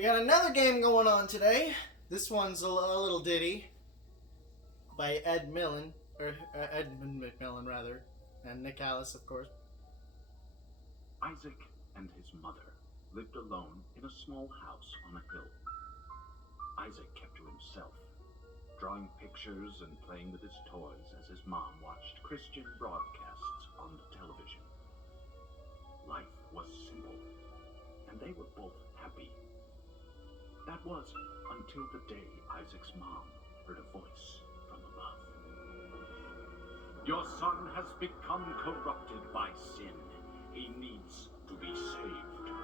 We got another game going on today. This one's a little ditty by Edmund McMillan, rather, and Nick Alice, of course. Isaac and his mother lived alone in a small house on a hill. Isaac kept to himself, drawing pictures and playing with his toys as his mom watched Christian broadcasts on the television. Life was simple, and they were both happy. That was until the day Isaac's mom heard a voice from above. Your son has become corrupted by sin. He needs to be saved.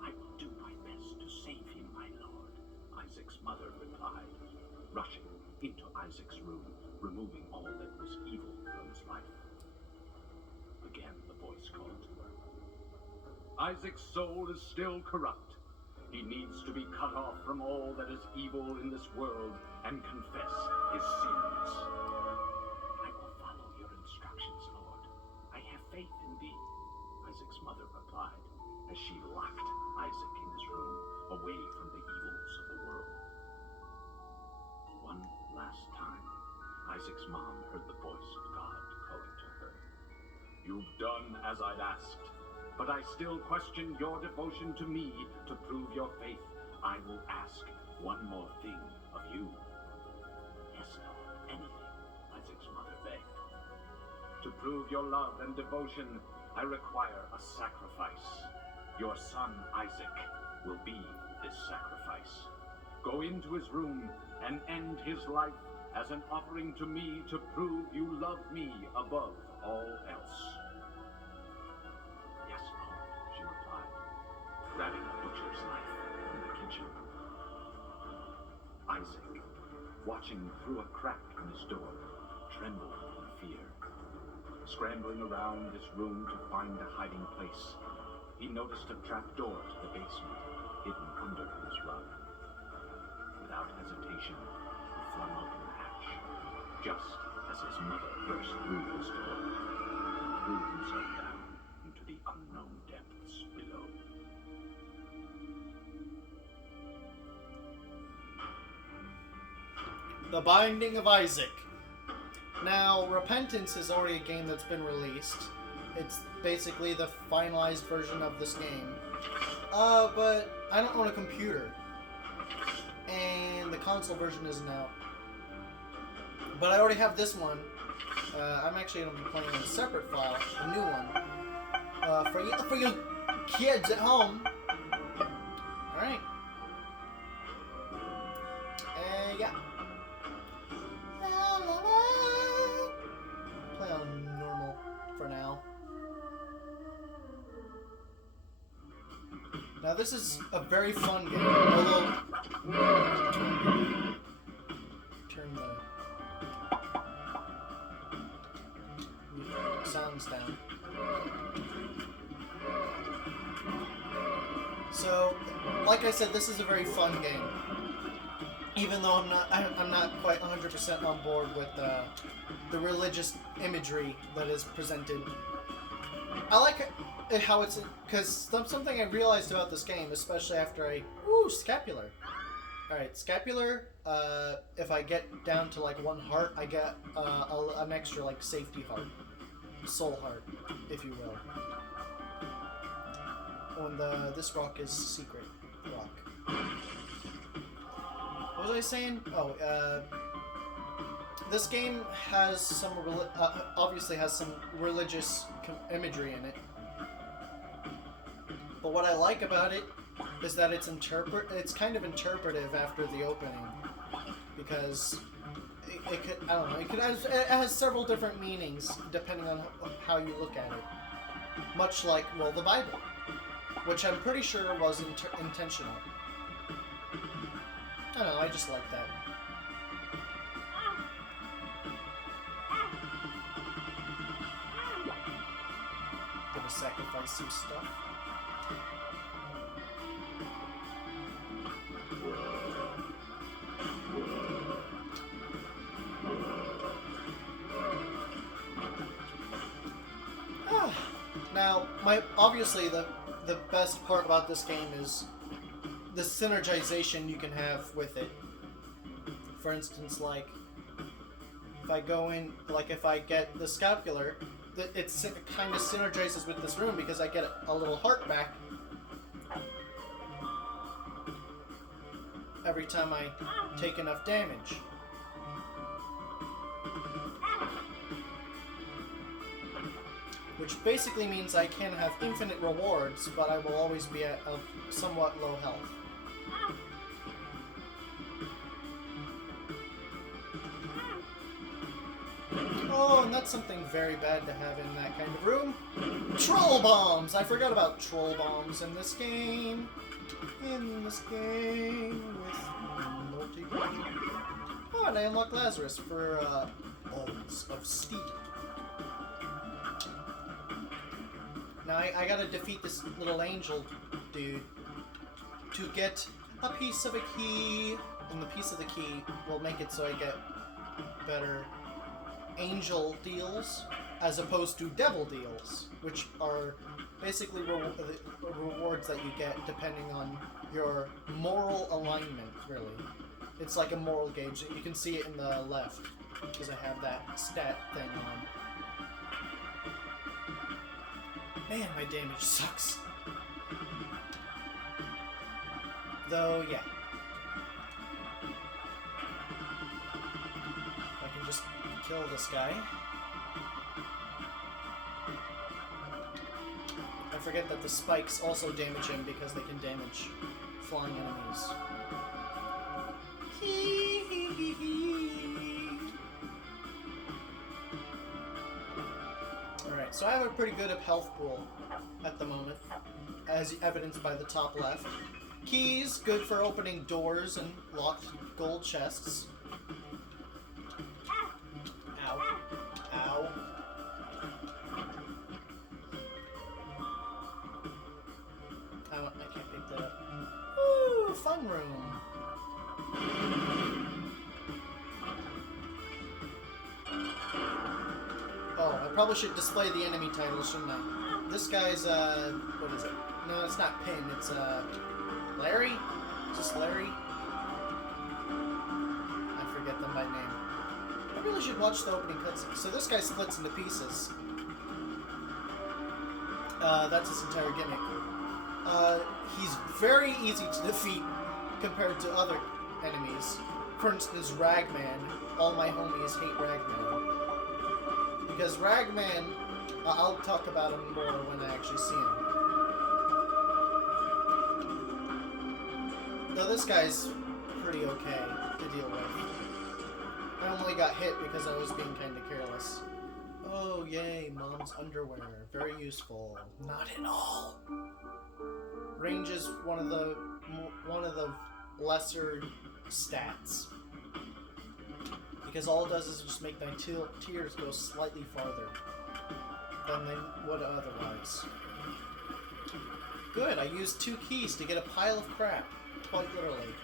I will do my best to save him, my lord, Isaac's mother replied, rushing into Isaac's room, removing all that was evil from his life. Again, the voice called to her. Isaac's soul is still corrupt. He needs to be cut off from all that is evil in this world and confess his sins. I will follow your instructions, Lord. I have faith in thee, Isaac's mother replied, as she locked Isaac in his room, away from the evils of the world. One last time, Isaac's mom heard the voice of God calling to her. You've done as I'd asked, but I still question your devotion to me. To prove your faith, I will ask one more thing of you. Yes, Lord, anything, Isaac's mother begged. To prove your love and devotion, I require a sacrifice. Your son, Isaac, will be this sacrifice. Go into his room and end his life as an offering to me to prove you love me above all else. Yes, Lord, she replied, grabbing a butcher's knife from the kitchen. Isaac, watching through a crack in his door, trembled in fear. Scrambling around his room to find a hiding place, he noticed a trap door to the basement hidden under his rug. Without hesitation, he flung open the hatch, just as his mother burst through his door and threw himself down into the unknown depths below. The Binding of Isaac. Now, Repentace is already a game that's been released. It's basically the finalized version of this game. But I don't own a computer. And the console version isn't out. But I already have this one. I'm actually going to be playing in a separate file, a new one. For you kids at home. Alright. Yeah. Play on normal for now. Now this is a very fun game, although turn the sounds down. So, like I said, this is a very fun game. Even though I'm not quite 100% on board with the religious imagery that is presented. I like how it's, because something I realized about this game, especially after scapular. Alright, scapular, if I get down to like one heart, I get an extra like safety heart. Soul heart, if you will. When this rock is secret rock. What was I saying? Oh, this game has some obviously has some religious imagery in it. But what I like about it is that it's kind of interpretive after the opening, because it could, I don't know, it has several different meanings depending on how you look at it. Much like, well, the Bible, which I'm pretty sure was intentional. I don't know, I just like that. Gonna sacrifice some stuff. Now, obviously the best part about this game is the synergization you can have with it. For instance, like, if I go in, like if I get the scapular, it kind of synergizes with this room because I get a little heart back every time I take enough damage. Which basically means I can have infinite rewards, but I will always be at a somewhat low health. Oh, and that's something very bad to have in that kind of room. Troll bombs! I forgot about troll bombs in this game. With multi. Oh, and I unlocked Lazarus for balls of steel. Now I gotta defeat this little angel dude to get a piece of a key, and the piece of the key will make it so I get better angel deals as opposed to devil deals, which are basically rewards that you get depending on your moral alignment, really. It's like a moral gauge. You can see it in the left because I have that stat thing on. Man, my damage sucks. Though, yeah. I can just kill this guy. I forget that the spikes also damage him because they can damage flying enemies. Alright, so I have a pretty good health pool at the moment, as evidenced by the top left. Keys, good for opening doors and locked gold chests. Ow. Ow. I can't pick that up. Woo! Fun room. Oh, I probably should display the enemy title, shouldn't I? This guy's, what is it? No, it's not Pin, it's, Larry? Is this Larry? I forget them by name. I really should watch the opening cutscene. So this guy splits into pieces. That's his entire gimmick. He's very easy to defeat compared to other enemies. For instance, Ragman. All my homies hate Ragman. Because Ragman, I'll talk about him more when I actually see him. Though this guy's pretty okay to deal with. I only got hit because I was being kind of careless. Oh yay, mom's underwear. Very useful. Not at all. Range is one of the lesser stats. Because all it does is just make my tears go slightly farther than they would otherwise. Good, I used 2 keys to get a pile of crap. Quite literally.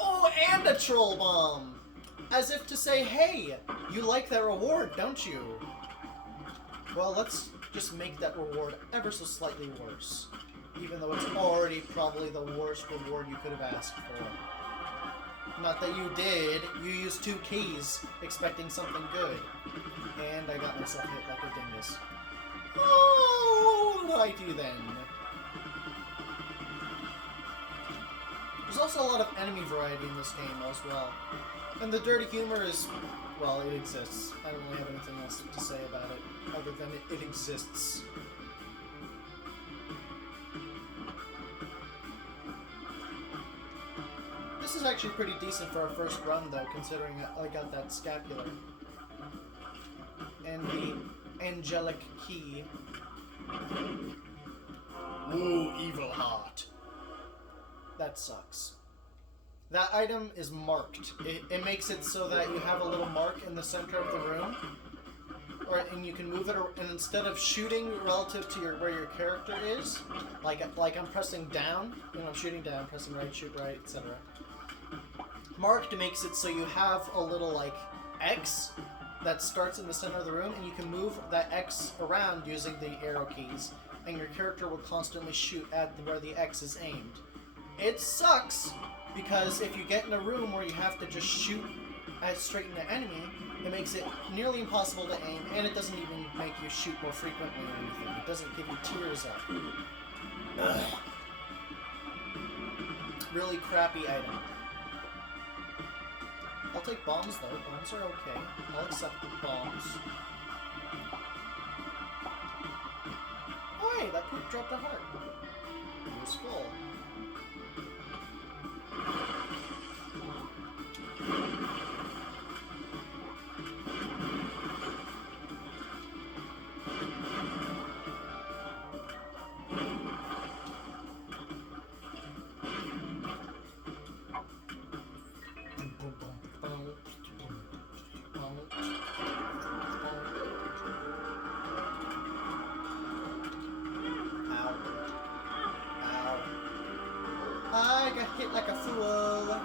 Oh, and a troll bomb! As if to say, hey, you like that reward, don't you? Well, let's just make that reward ever so slightly worse. Even though it's already probably the worst reward you could have asked for. Not that you did. You used 2 keys, expecting something good. And I got myself hit like a dingus. Oh, what did I do then? There's also a lot of enemy variety in this game as well. And the dirty humor is, well, it exists. I don't really have anything else to say about it, other than it exists. This is actually pretty decent for our first run, though, considering I got that scapular. And the angelic key. Ooh, evil heart. That sucks. That item is marked. It makes it so that you have a little mark in the center of the room. And you can move it, and instead of shooting relative to where your character is, like I'm pressing down, you know, I'm shooting down, pressing right, shoot right, etc. Marked makes it so you have a little, like, X that starts in the center of the room, and you can move that X around using the arrow keys, and your character will constantly shoot at where the X is aimed. It sucks, because if you get in a room where you have to just shoot straight into the enemy, it makes it nearly impossible to aim, and it doesn't even make you shoot more frequently or anything. It doesn't give you tears up. Ugh. Really crappy item. I'll take bombs though. Bombs are okay. I'll accept the bombs. Oh hey, that poop dropped a heart. Useful. I got hit like a fool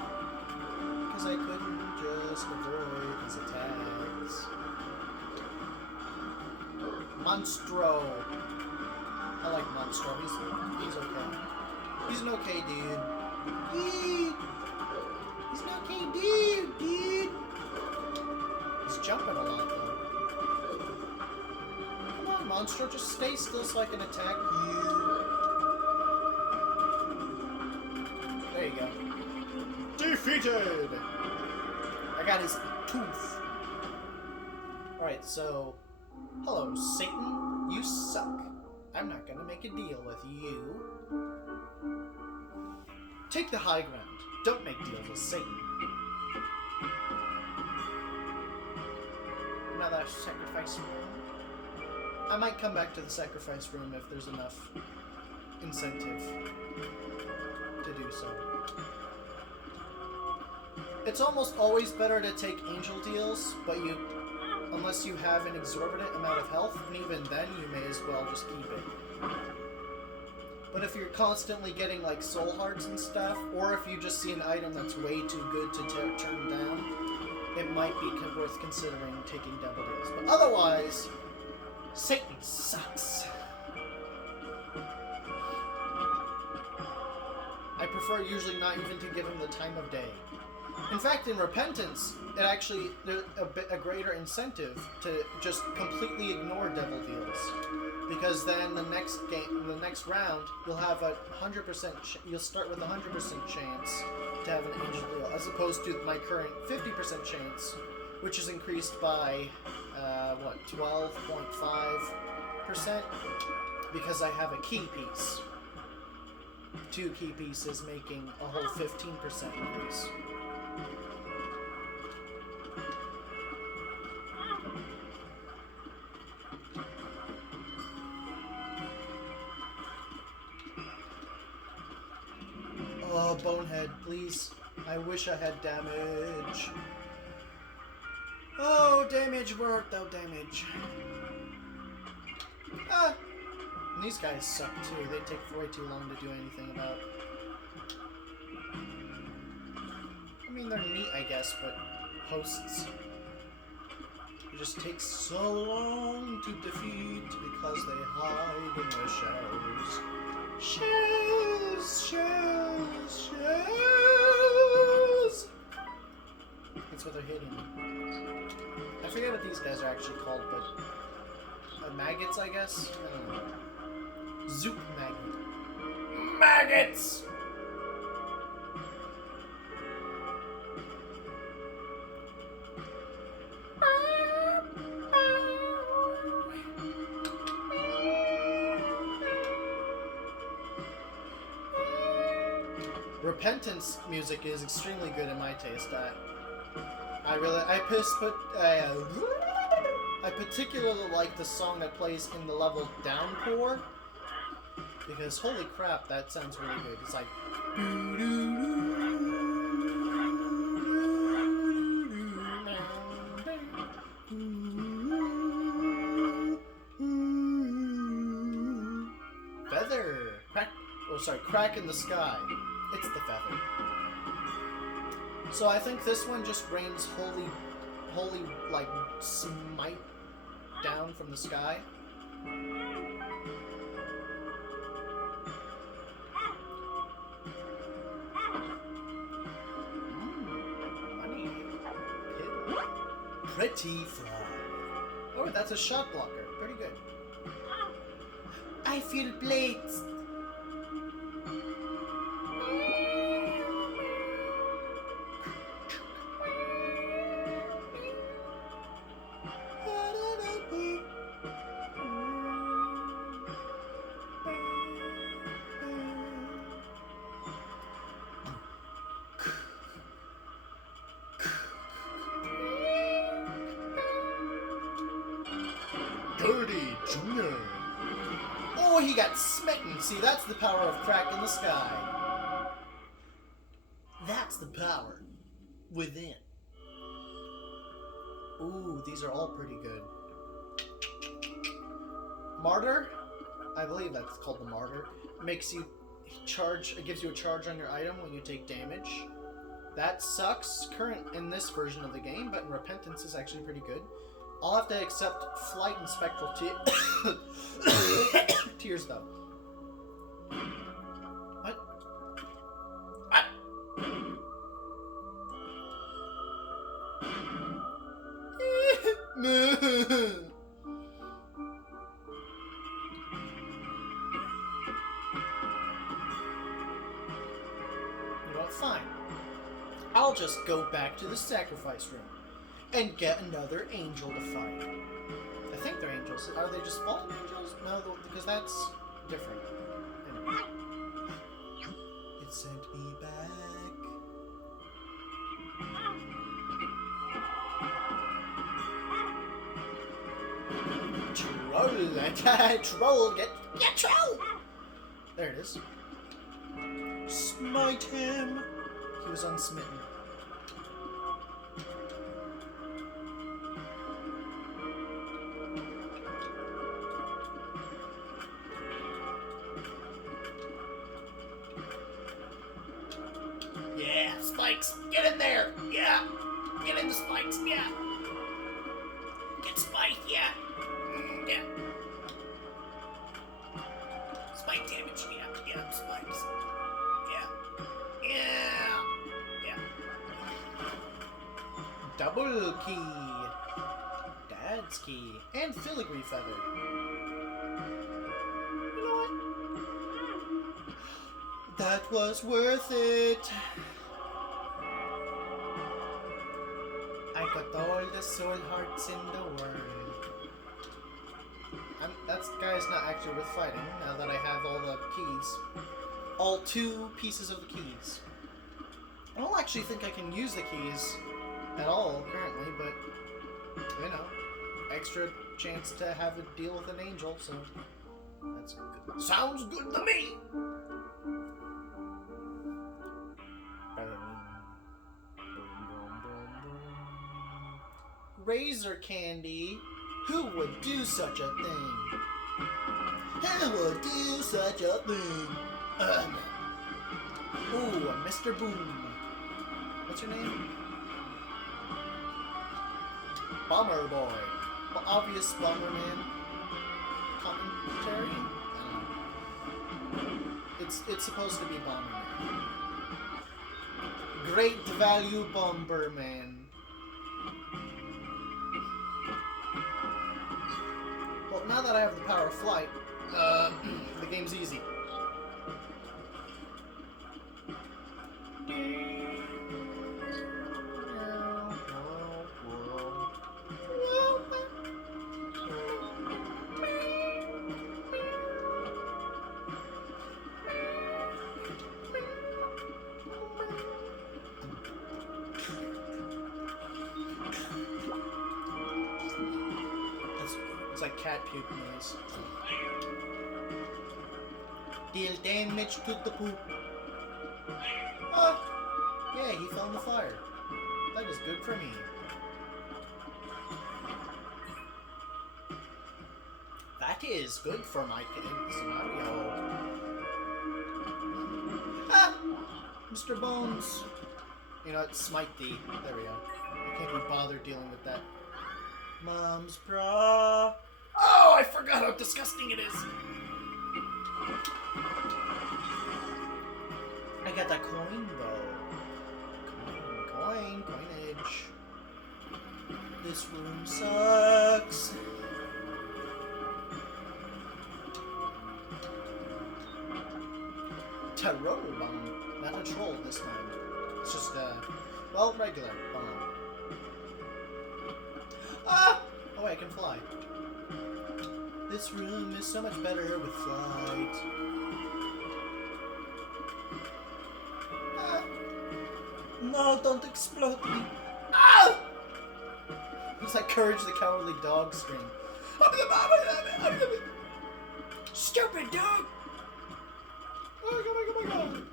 because I couldn't just avoid his attacks. Monstro. I like Monstro. He's okay. He's an okay dude. He's an okay dude. He's jumping a lot though. Come on, Monstro, just stay still so I can attack you. There you go. Defeated! I got his tooth. Alright, so... Hello, Satan. You suck. I'm not gonna make a deal with you. Take the high ground. Don't make deals with Satan. Another sacrifice room. I might come back to the sacrifice room if there's enough incentive to do so. It's almost always better to take angel deals, but unless you have an exorbitant amount of health, and even then you may as well just keep it. But if you're constantly getting like soul hearts and stuff, or if you just see an item that's way too good to turn down, it might be worth considering taking double deals. But otherwise, Satan sucks. I prefer usually not even to give him the time of day. In fact, in Repentance, it actually there's a greater incentive to just completely ignore devil deals, because then the next round, you'll have a 100%. You'll start with a 100% chance to have an angel deal, as opposed to my current 50% chance, which is increased by 12.5%, because I have a key piece. 2 key pieces making a whole 15% increase. Oh, Bonehead, please. I wish I had damage. Oh, damage worked, though, damage. Ah! And these guys suck too. They take way too long to do anything about. I mean, they're neat, I guess, but hosts. It just takes so long to defeat because they hide in the shadows. Shells! That's what they're hidden. I forget what these guys are actually called, but maggots, I guess? I don't know. Zoop maggot. Maggots! Repentance music is extremely good in my taste. I particularly like the song that plays in the level Downpour, because holy crap, that sounds really good. It's like feather crack. Oh, sorry, crack in the sky. It's the feather. So I think this one just rains holy like smite down from the sky. Money. Pill. Pretty frog. Oh, that's a shot blocker. Pretty good. I feel blades. Dirty Junior. Oh, he got smitten. See, that's the power of crack in the sky. That's the power within. Ooh, these are all pretty good. Martyr? I believe that's called the Martyr. Makes you charge, it gives you a charge on your item when you take damage. That sucks current in this version of the game, but in Repentace is actually pretty good. I'll have to accept flight and spectral tears, though. What? Ah! You know what? Fine. I'll just go back to the sacrifice room and get another angel to fight. I think they're angels. Are they just fallen angels? No, because that's different. Anyway. It sent me back. Troll, get troll! There it is. Smite him! He was unsmitten. Yeah, spikes! Get in there! Yeah! Get in the spikes! Yeah! Get spiked! Yeah! Yeah! Spike damage! Yeah! Yeah! Spikes! Yeah! Yeah! Yeah! Double key! Dad's key! And filigree feather! You know what? That was worth it! I got all the soul hearts in the world. That guy's not actually worth fighting now that I have all the keys. All 2 pieces of the keys. I don't actually think I can use the keys at all currently, but, you know, extra chance to have a deal with an angel, so that's good. Sounds good to me! Razor candy? Who would do such a thing? Who would do such a thing? Ooh, Mr. Boom. What's your name? Bomber Boy. Well, obvious Bomberman commentary? I don't know. It's supposed to be Bomberman. Great value Bomberman. Well, now that I have the power of flight, the game's easy. It's like cat puke noise. Deal damage to the poop. Oh, yeah, he fell in the fire. That is good for me. That is good for my scenario. Ah! Mr. Bones. You know what? Smite thee. There we go. I can't be bothered dealing with that Mom's bra. Oh, I forgot how disgusting it is. I got that coin though. Coinage. This room sucks. Tarot bomb. Not a troll this time. It's just well, regular bomb. Ah! Oh, I can fly. This room is so much better with flight. Ah! No, don't explode me. Ah! It's like Courage the Cowardly Dog scream. Stupid dog! Oh my god, oh my god, oh my god.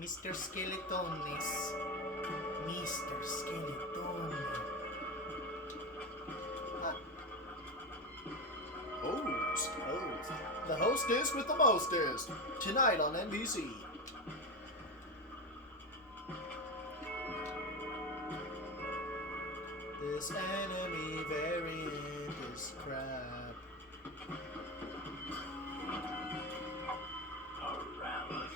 Mr. Skeletones. Mr. Skeletone. Ah. Host. The hostess with the mostest. Tonight on NBC. This enemy variant is crap.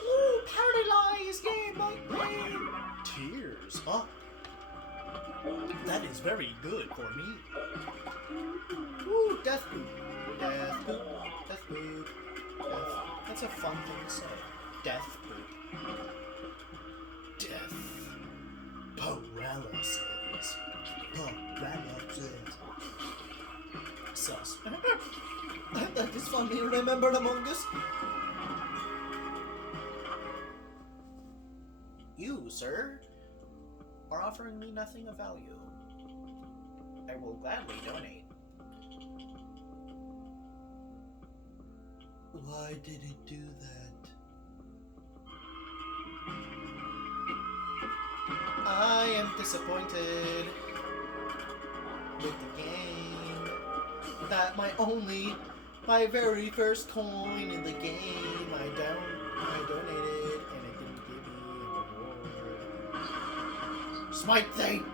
Ooh, paralyzed game, my game. Tears up. That is very good for me. Ooh, death boot. Death boot. Death boot. Death. That's a fun thing to say. Death boot. Death. Paralysis. Sus. That is funny. Remember Among Us? You, sir, are offering me nothing of value. I will gladly donate. Why did it do that? I am disappointed with the game. That my very first coin in the game, I donated, and it didn't give me a reward. Smite thing!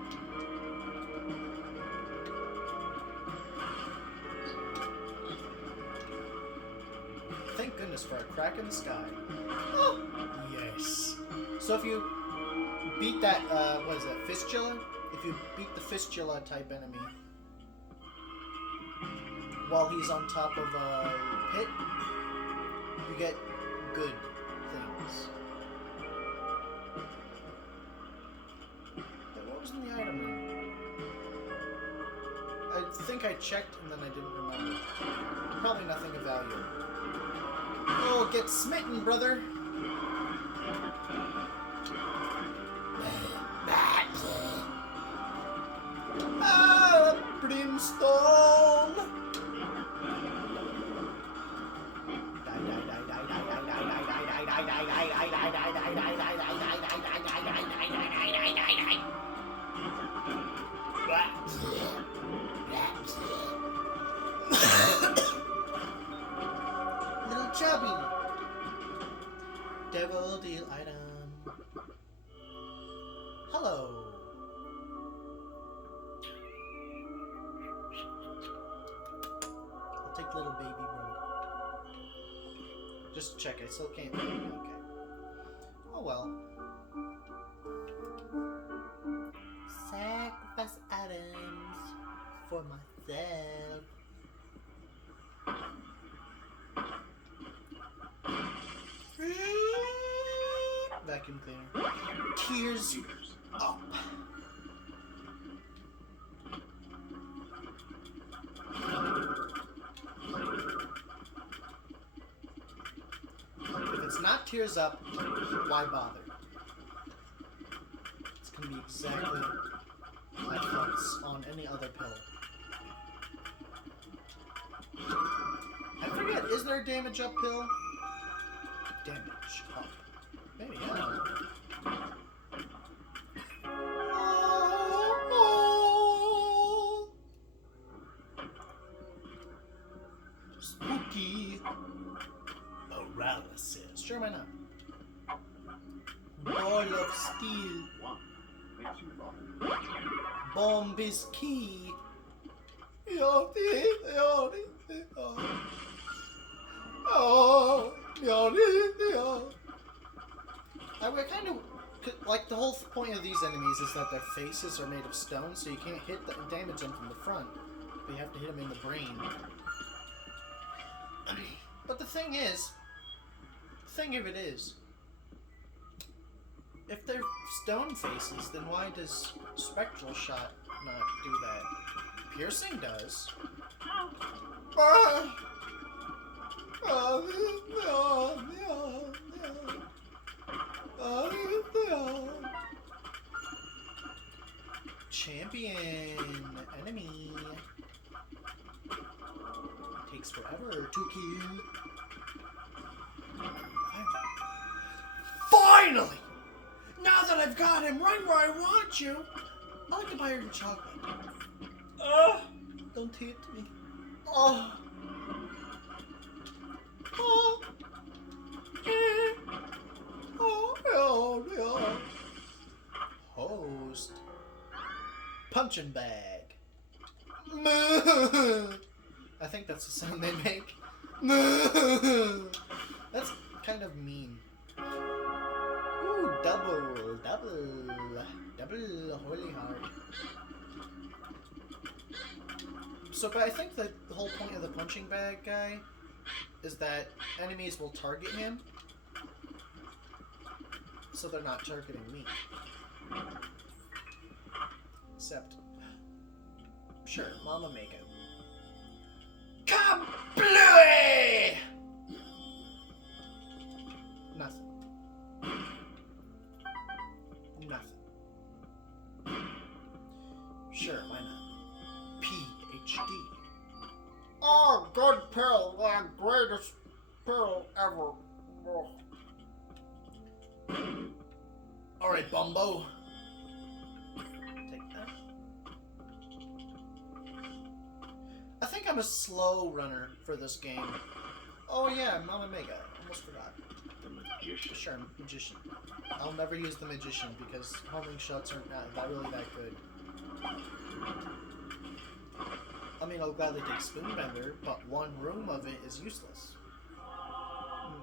Thank goodness for a crack in the sky. Oh, yes. So if you beat that, what is that, fistula? If you beat the fistula type enemy while he's on top of a pit, you get good things. But what was in the item room? I think I checked and then I didn't remember. Probably nothing of value. Oh, get smitten, brother! Ah, brimstone! Little chubby. Devil deal item. Hello. I'll take little baby bro. Just check, I still can't. Okay. Oh well. Sacrifice items for myself. Vacuum cleaner. Tears up. If it's not tears up, why bother? It's gonna be exactly like once on any other pill. I forget, is there a damage up pill? Damage up. Maybe, yeah. Spooky paralysis. Sure, why not? Ball of steel. One makes you vulnerable. Bomb is key. We're kind of like the whole point of these enemies is that their faces are made of stone, so you can't hit the damage them from the front, but you have to hit them in the brain. But the thing of it is, if they're stone faces, then why does Spectral Shot not do that? Piercing does. Champion enemy. Takes forever to kill. Finally! Now that I've got him right where I want you, I'd like to buy your chocolate. Don't hit me. Oh. Host. Punching bag. I think that's the sound they make. That's kind of mean. Ooh, double holy heart. So, but I think that the whole point of the punching bag guy is that enemies will target him, so they're not targeting me. Except, sure, Mama make it. Kablooey! Nothing. Sure, why not? PhD. Oh, good pill, the greatest pill ever. Oh. Alright, Bumbo. Take that. I think I'm a slow runner for this game. Oh yeah, Mama Mega. Almost forgot. The magician. Sure, magician. I'll never use the magician because homing shots are not really that good. I mean, I'll gladly take Spoonbender, but one room of it is useless.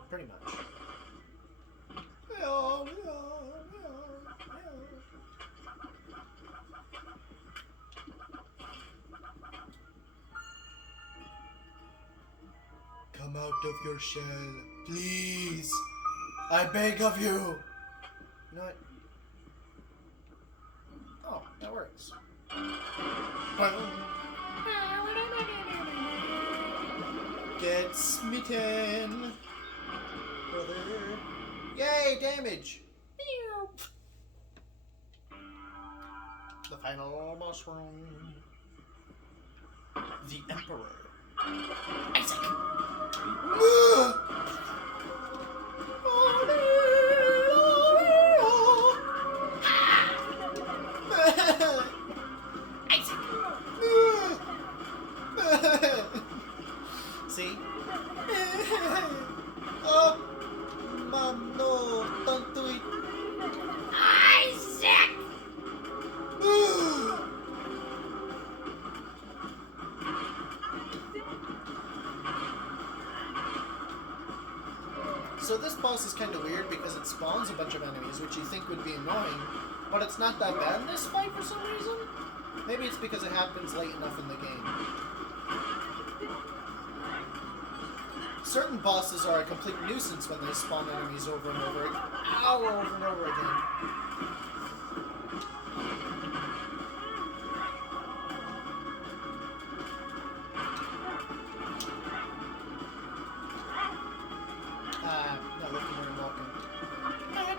Pretty much. Come out of your shell, please. I beg of you. You know what? Oh, that works. Get smitten, brother. Yay, damage. The final boss room. The Emperor. Isaac. Isaac. See? Oh, Mom, no, don't do it. Isaac! So this boss is kind of weird because it spawns a bunch of enemies, which you think would be annoying, but it's not that bad in this fight for some reason. Maybe it's because it happens late enough in the game. Certain bosses are a complete nuisance when they spawn enemies over and over again. Ow, over and over again. Not looking where I'm walking.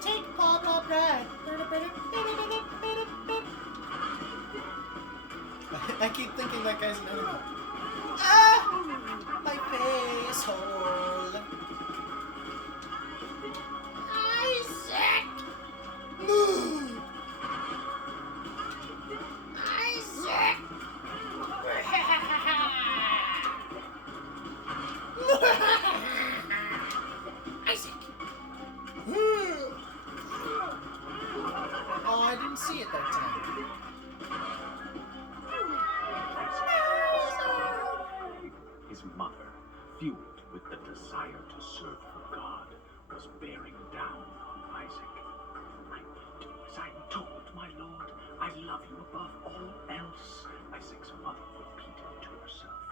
Take blah blah bread. I keep thinking that guy's an enemy. Ah! My face hole. Isaac! Move! Isaac! Isaac! didn't see it that time. His mother, fueled with the desire to serve her God, was bearing down on Isaac. "I will do as I'm told, my lord. I love you above all else," Isaac's mother repeated to herself.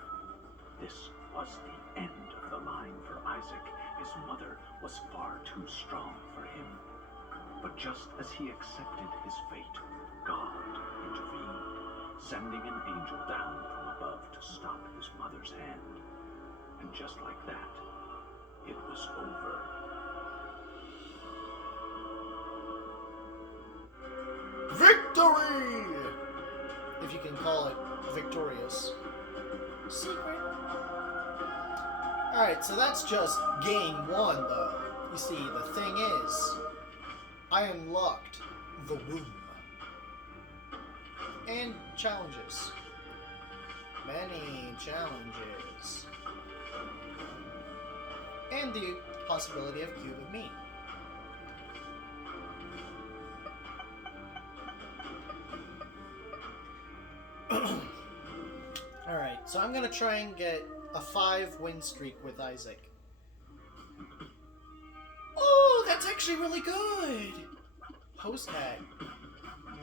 This was the end of the line for Isaac. His mother was far too strong for him. But just as he accepted his fate, God intervened, sending an angel down from above to stop his mother's hand. And just like that, it was over. Victory! If you can call it victorious. Secret. Alright, so that's just game 1, though. You see, the thing is, I unlocked the womb. And challenges. Many challenges. And the possibility of cube of meat. Alright, so I'm gonna try and get a 5-win streak with Isaac. Oh, that's actually really good! Host hat.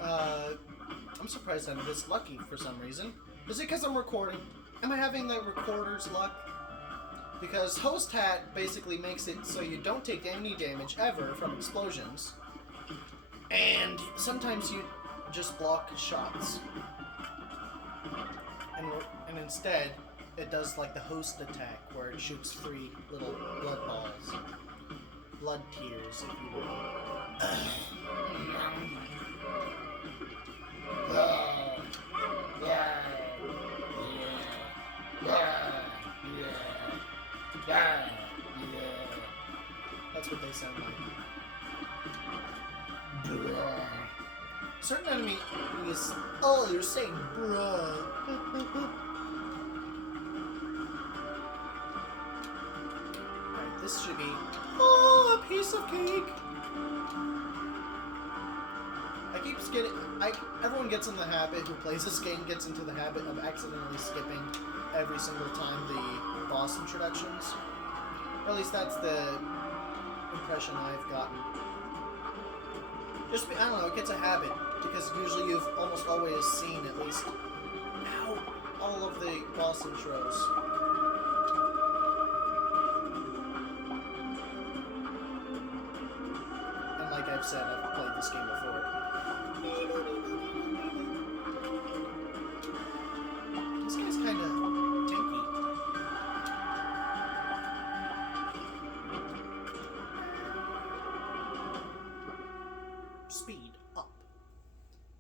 I'm surprised I'm this lucky for some reason. Is it because I'm recording? Am I having the recorder's luck? Because host hat basically makes it so you don't take any damage ever from explosions. And sometimes you just block shots. And instead, it does like the host attack, where it shoots 3 little blood balls. Blood tears, if you will. That's what they sound like. Certain enemy is, oh, you're saying bruh. Alright, this should be, oh, a piece of cake. Everyone gets in the habit, who plays this game gets into the habit of accidentally skipping every single time the boss introductions. Or at least that's the impression I've gotten. I don't know, it gets a habit, because usually you've almost always seen at least, all of the boss intros. And like I've said, I've played this game before. This guy's kinda tanky. Speed up.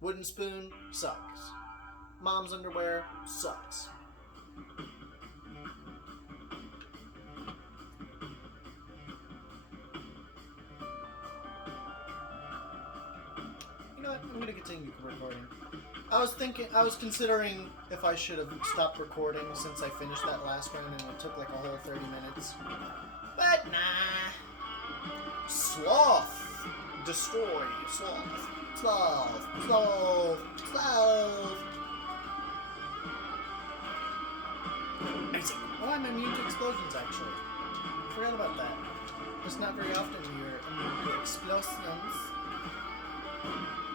Wooden spoon sucks. Mom's underwear sucks. You know what? I'm gonna continue recording. I was considering if I should have stopped recording since I finished that last round and it took like a whole 30 minutes. But nah. Sloth. Destroy. Sloth. Sloth. Sloth. Sloth. Isaac. Oh, I'm immune to explosions, actually. Forgot about that. It's not very often you're immune to explosions.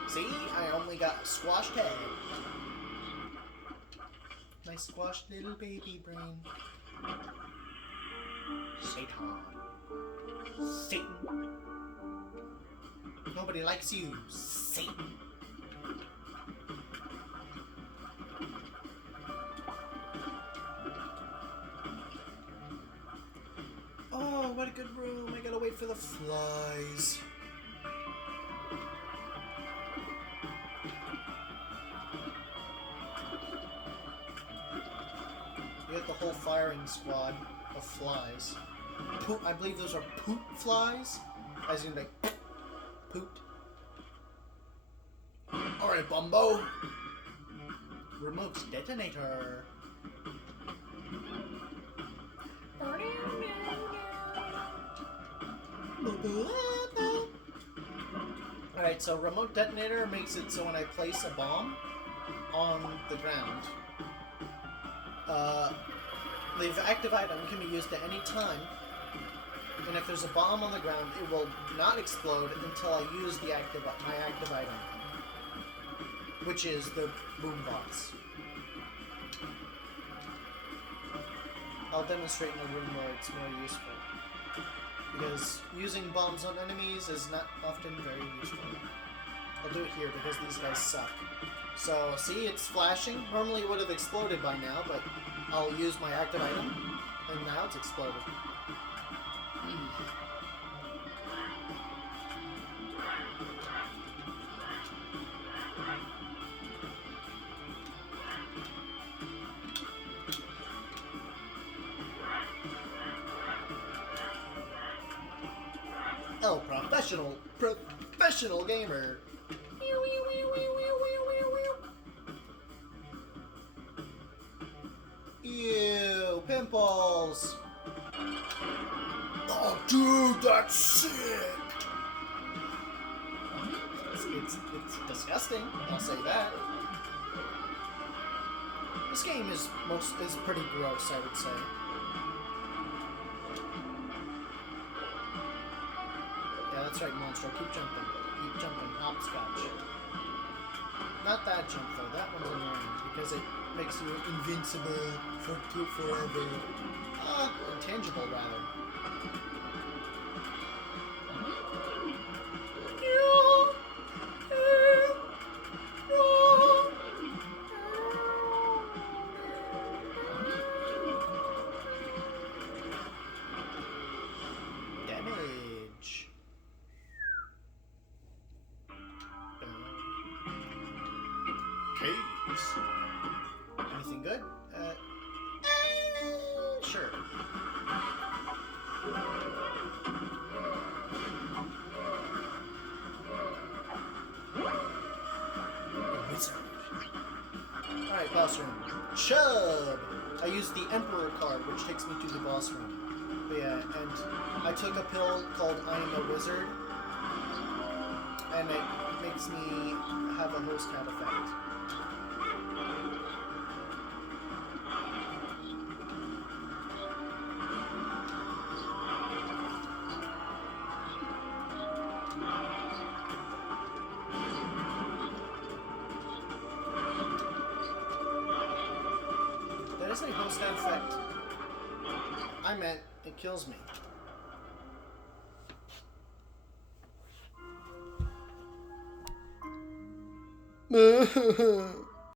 See? I only got a squashed head. My squashed little baby brain. Satan. Satan. Nobody likes you, Satan. Oh, what a good room. I gotta wait for the flies. You got the whole firing squad of flies. I believe those are poop flies. As in, like, pooped. Alright, Bumbo. Remote detonator. Alright, so remote detonator makes it so when I place a bomb on the ground, the active item can be used at any time, and if there's a bomb on the ground, it will not explode until I use my active item, which is the boombox. I'll demonstrate in a room where it's more useful, because using bombs on enemies is not often very useful. I'll do it here because these guys suck. So, see, it's flashing. Normally it would have exploded by now, but I'll use my active item, and now it's exploded. Oh, professional gamer. Ew, pimples. Oh, dude, that's sick. It's disgusting. I'll say that. This game is pretty gross, I would say. Yeah, that's right, Monstro. Keep jumping. Keep jumping. Hopscotch. Not that jump, though. That one's annoying, because it makes you invincible for forever. Intangible, rather. Damage. Caves. Anything good? Sure. Alright, boss room. Chub! I used the Emperor card, which takes me to the boss room. But yeah, and I took a pill called I Am a Wizard, and it makes me have a host cat effect. That is a host cat effect. I meant it kills me.